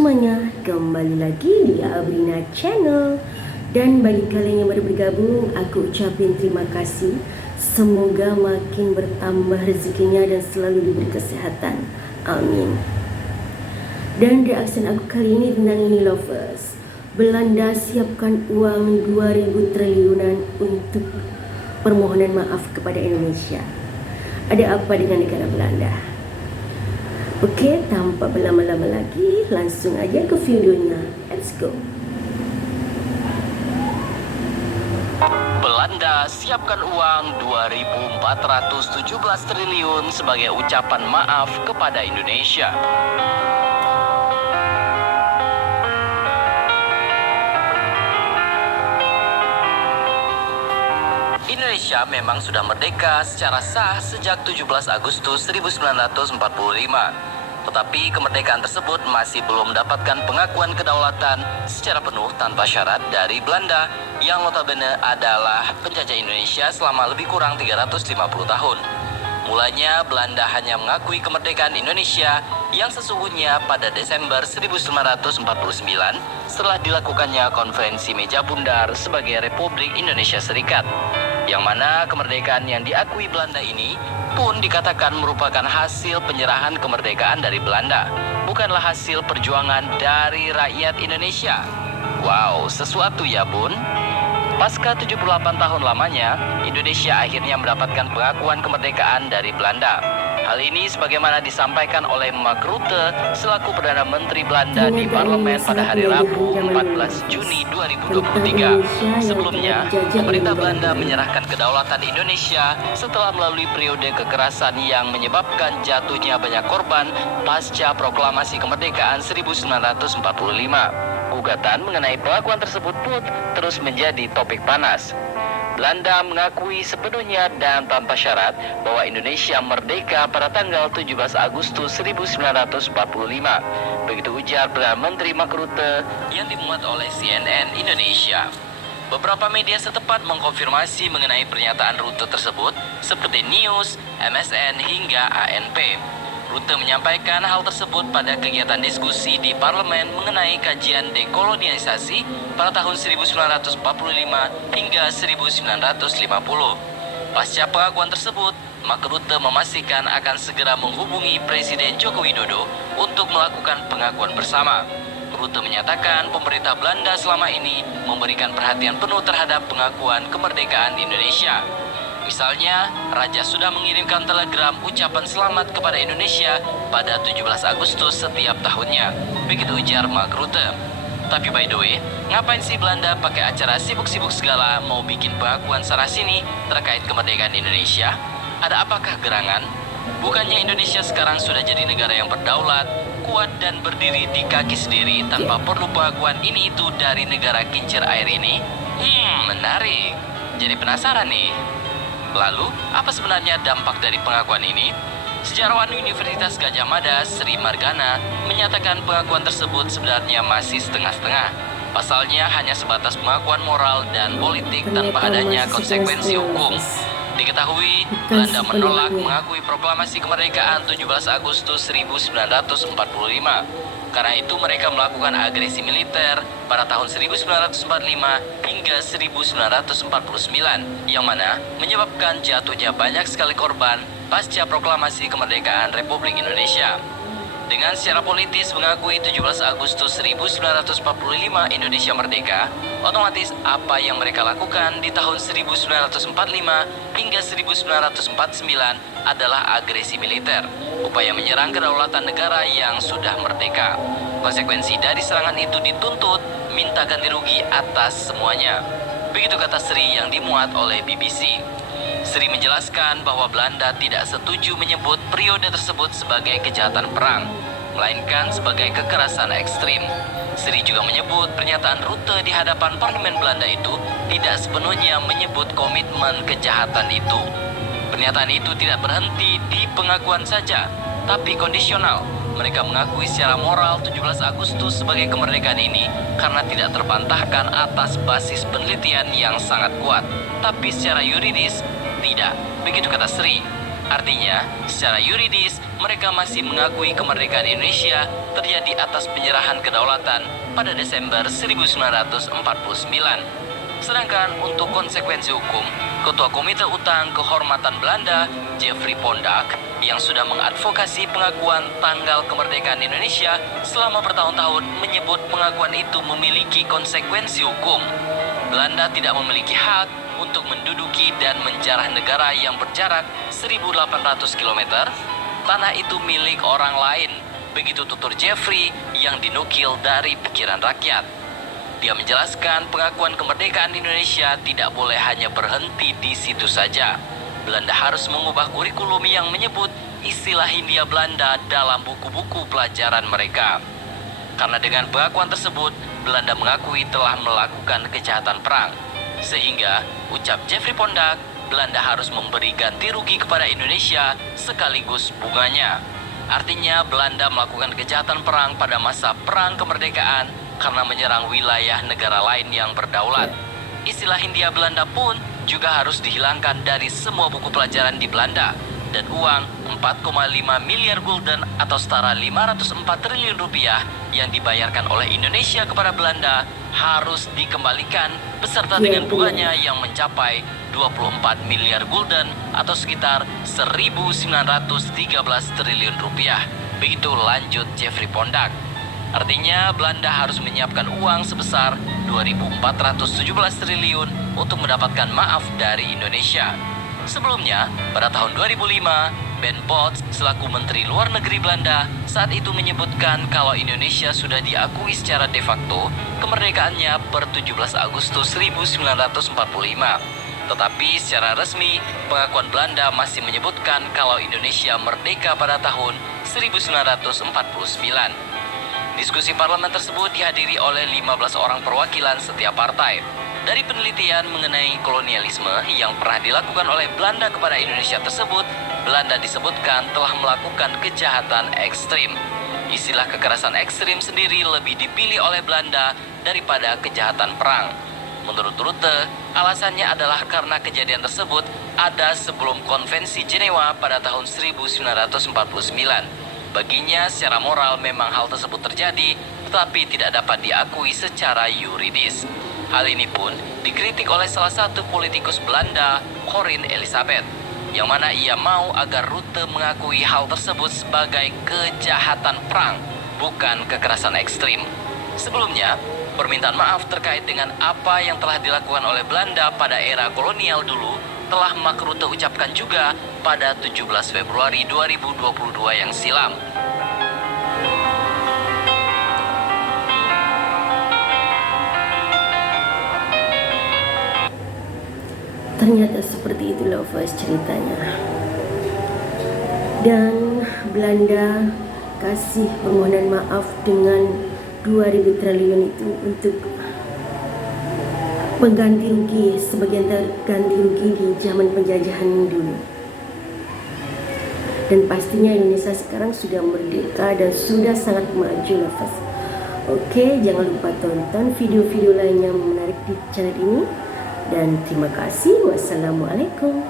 semuanya, kembali lagi di Abrina Channel. Dan bagi kalian yang baru bergabung, aku ucapin terima kasih. Semoga makin bertambah rezekinya dan selalu diberi kesehatan. Amin. Dan reaksi aku kali ini tentang ini lovers. Belanda siapkan uang 2000 triliunan untuk permohonan maaf kepada Indonesia. Ada apa dengan negara Belanda? Oke, tanpa berlama-lama lagi, langsung aja ke videonya. Let's go. Belanda siapkan uang 2.417 triliun sebagai ucapan maaf kepada Indonesia. Indonesia memang sudah merdeka secara sah sejak 17 Agustus 1945. Tetapi kemerdekaan tersebut masih belum mendapatkan pengakuan kedaulatan secara penuh tanpa syarat dari Belanda yang notabene adalah penjajah Indonesia selama lebih kurang 350 tahun. Mulanya Belanda hanya mengakui kemerdekaan Indonesia yang sesungguhnya pada Desember 1949 setelah dilakukannya konferensi meja bundar sebagai Republik Indonesia Serikat. Yang mana kemerdekaan yang diakui Belanda ini pun dikatakan merupakan hasil penyerahan kemerdekaan dari Belanda, bukanlah hasil perjuangan dari rakyat Indonesia. Wow, sesuatu ya bun. Pasca 78 tahun lamanya, Indonesia akhirnya mendapatkan pengakuan kemerdekaan dari Belanda. Hal ini sebagaimana disampaikan oleh Mark Rutte selaku Perdana Menteri Belanda di parlemen pada hari Rabu 14 Juni 2023. Sebelumnya, pemerintah Belanda menyerahkan kedaulatan Indonesia setelah melalui periode kekerasan yang menyebabkan jatuhnya banyak korban pasca proklamasi kemerdekaan 1945. Gugatan mengenai pengakuan tersebut pun terus menjadi topik panas. Belanda mengakui sepenuhnya dan tanpa syarat bahwa Indonesia merdeka pada tanggal 17 Agustus 1945. Begitu ujar Perdana Menteri Mark Rutte yang dimuat oleh CNN Indonesia. Beberapa media setempat mengkonfirmasi mengenai pernyataan Rutte tersebut seperti News, MSN hingga ANP. Rutte menyampaikan hal tersebut pada kegiatan diskusi di parlemen mengenai kajian dekolonialisasi pada tahun 1945 hingga 1950. Pasca pengakuan tersebut, Mark Rutte memastikan akan segera menghubungi Presiden Joko Widodo untuk melakukan pengakuan bersama. Rutte menyatakan pemerintah Belanda selama ini memberikan perhatian penuh terhadap pengakuan kemerdekaan Indonesia. Misalnya, Raja sudah mengirimkan telegram ucapan selamat kepada Indonesia pada 17 Agustus setiap tahunnya. Begitu ujar Mark Rutte. Tapi by the way, ngapain sih Belanda pakai acara sibuk-sibuk segala mau bikin pengakuan sana sini terkait kemerdekaan Indonesia? Ada apakah gerangan? Bukannya Indonesia sekarang sudah jadi negara yang berdaulat, kuat dan berdiri di kaki sendiri tanpa perlu pengakuan ini itu dari negara kincir air ini? Menarik. Jadi penasaran nih. Lalu, apa sebenarnya dampak dari pengakuan ini? Sejarawan Universitas Gadjah Mada, Sri Margana, menyatakan pengakuan tersebut sebenarnya masih setengah-setengah. Pasalnya hanya sebatas pengakuan moral dan politik tanpa adanya konsekuensi hukum. Diketahui, Belanda menolak mengakui proklamasi kemerdekaan 17 Agustus 1945. Karena itu mereka melakukan agresi militer pada tahun 1945 hingga 1949 yang mana menyebabkan jatuhnya banyak sekali korban pasca proklamasi kemerdekaan Republik Indonesia. Dengan secara politis mengakui 17 Agustus 1945 Indonesia merdeka, otomatis apa yang mereka lakukan di tahun 1945 hingga 1949 adalah agresi militer, upaya menyerang kedaulatan negara yang sudah merdeka. Konsekuensi dari serangan itu dituntut minta ganti rugi atas semuanya. Begitu kata Sri yang dimuat oleh BBC. Sri menjelaskan bahwa Belanda tidak setuju menyebut periode tersebut sebagai kejahatan perang, melainkan sebagai kekerasan ekstrim. Sri juga menyebut pernyataan Rutte di hadapan parlemen Belanda itu tidak sepenuhnya menyebut komitmen kejahatan itu. Pernyataan itu tidak berhenti di pengakuan saja, tapi kondisional. Mereka mengakui secara moral 17 Agustus sebagai kemerdekaan ini karena tidak terbantahkan atas basis penelitian yang sangat kuat. Tapi secara yuridis, tidak. Begitu kata Sri. Artinya, secara yuridis, mereka masih mengakui kemerdekaan Indonesia terjadi atas penyerahan kedaulatan pada Desember 1949. Sedangkan untuk konsekuensi hukum, Ketua Komite Utang Kehormatan Belanda, Jeffrey Pondak, yang sudah mengadvokasi pengakuan tanggal kemerdekaan Indonesia selama bertahun-tahun menyebut pengakuan itu memiliki konsekuensi hukum. Belanda tidak memiliki hak untuk menduduki dan menjarah negara yang berjarak 1.800 km. Tanah itu milik orang lain, begitu tutur Jeffrey yang dinukil dari pikiran rakyat. Dia menjelaskan pengakuan kemerdekaan Indonesia tidak boleh hanya berhenti di situ saja. Belanda harus mengubah kurikulum yang menyebut istilah Hindia Belanda dalam buku-buku pelajaran mereka. Karena dengan pengakuan tersebut, Belanda mengakui telah melakukan kejahatan perang. Sehingga, ucap Jeffrey Pondak, Belanda harus memberi ganti rugi kepada Indonesia sekaligus bunganya. Artinya, Belanda melakukan kejahatan perang pada masa perang kemerdekaan karena menyerang wilayah negara lain yang berdaulat. Istilah Hindia Belanda pun juga harus dihilangkan dari semua buku pelajaran di Belanda. Dan uang 4,5 miliar gulden atau setara 504 triliun rupiah yang dibayarkan oleh Indonesia kepada Belanda harus dikembalikan beserta dengan bunganya yang mencapai 24 miliar gulden atau sekitar 1.913 triliun rupiah. Begitu lanjut Jeffrey Pondak. Artinya Belanda harus menyiapkan uang sebesar 2.417 triliun untuk mendapatkan maaf dari Indonesia. Sebelumnya, pada tahun 2005, Ben Bot selaku Menteri Luar Negeri Belanda saat itu menyebutkan kalau Indonesia sudah diakui secara de facto kemerdekaannya per 17 Agustus 1945. Tetapi secara resmi, pengakuan Belanda masih menyebutkan kalau Indonesia merdeka pada tahun 1949. Diskusi parlemen tersebut dihadiri oleh 15 orang perwakilan setiap partai. Dari penelitian mengenai kolonialisme yang pernah dilakukan oleh Belanda kepada Indonesia tersebut, Belanda disebutkan telah melakukan kejahatan ekstrim. Istilah kekerasan ekstrim sendiri lebih dipilih oleh Belanda daripada kejahatan perang. Menurut Rutte, alasannya adalah karena kejadian tersebut ada sebelum Konvensi Jenewa pada tahun 1949. Baginya secara moral memang hal tersebut terjadi, tetapi tidak dapat diakui secara yuridis. Hal ini pun dikritik oleh salah satu politikus Belanda, Corin Elisabeth, yang mana ia mau agar Rutte mengakui hal tersebut sebagai kejahatan perang, bukan kekerasan ekstrim. Sebelumnya, permintaan maaf terkait dengan apa yang telah dilakukan oleh Belanda pada era kolonial dulu telah Mark Rutte ucapkan juga pada 17 Februari 2022 yang silam. Ternyata seperti itu lovers ceritanya. Dan Belanda kasih permohonan maaf dengan 2.000 triliun itu untuk mengganti rugi, sebagian ganti rugi di zaman penjajahan dulu. Dan pastinya Indonesia sekarang sudah merdeka dan sudah sangat maju lovers. Oke, jangan lupa tonton video-video lain yang menarik di channel ini. Dan terima kasih. Wassalamualaikum.